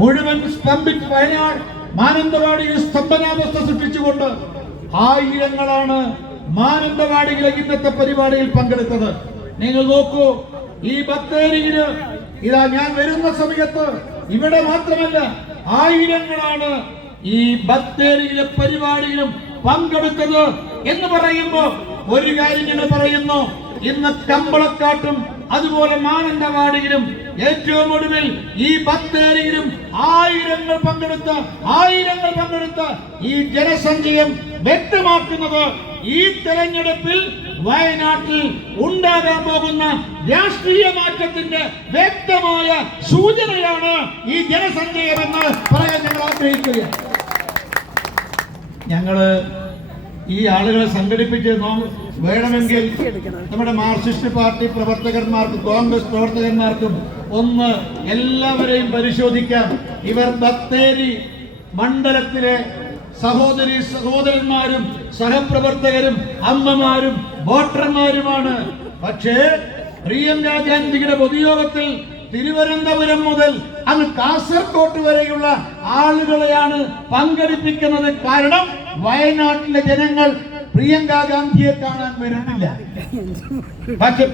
മുഴുവൻ സ്തംഭിച്ച് വയനാട് മാനന്തവാടിയിൽ സ്തംഭനാവസ്ഥ സൃഷ്ടിച്ചുകൊണ്ട് ആയിരങ്ങളാണ് മാനന്തവാടിയിലെ ഇന്നത്തെ പരിപാടിയിൽ പങ്കെടുത്തത്. നിങ്ങൾ നോക്കൂ, ഈ ബത്തേരിയില് ഇതാ ഞാൻ വരുന്ന സമയത്ത് ഇവിടെ മാത്രമല്ല ആയിരങ്ങളാണ് ഈ ബത്തേരിയിലെ പരിപാടിയിലും പങ്കെടുത്തത് എന്ന് പറയുമ്പോൾ ഒരു കാര്യം ഞങ്ങൾ പറയുന്നു, ഇന്ന് കമ്പളക്കാട്ടും അതുപോലെ മാനന്തവാടിയിലും ഏറ്റവും ഒടുവിൽ ഈ ബത്തേരിയിലും ആയിരങ്ങൾ പങ്കെടുത്ത ഈ ജനസഞ്ചയം വ്യക്തമാക്കുന്നത് ഈ തെരഞ്ഞെടുപ്പിൽ വയനാട്ടിൽ ഉണ്ടാകാൻ പോകുന്ന രാഷ്ട്രീയ മാറ്റത്തിന്റെ വ്യക്തമായ സൂചനയാണ് ഈ ജനസഞ്ചയമെന്ന് പറയാൻ ഞങ്ങൾ ആഗ്രഹിക്കുകയാണ്. ഞങ്ങള് ഈ ആളുകളെ സംഘടിപ്പിച്ച് വേണമെങ്കിൽ നമ്മുടെ മാർക്സിസ്റ്റ് പാർട്ടി പ്രവർത്തകന്മാർക്കും കോൺഗ്രസ് പ്രവർത്തകന്മാർക്കും ഒന്ന് എല്ലാവരെയും പരിശോധിക്കാം. ഇവർ ബത്തേരി മണ്ഡലത്തിലെ സഹോദരന്മാരും സഹപ്രവർത്തകരും അമ്മമാരും വോട്ടർമാരുമാണ്. പക്ഷേ പ്രിയങ്ക ഗാന്ധിയുടെ പൊതുയോഗത്തിൽ തിരുവനന്തപുരം മുതൽ അങ്ങ് കാസർകോട്ട് വരെയുള്ള ആളുകളെയാണ് പങ്കെടുപ്പിക്കുന്നത്. കാരണം വയനാട്ടിലെ ജനങ്ങൾ പ്രിയങ്ക ഗാന്ധിയെ കാണാൻ വരുന്നില്ല. പക്ഷെ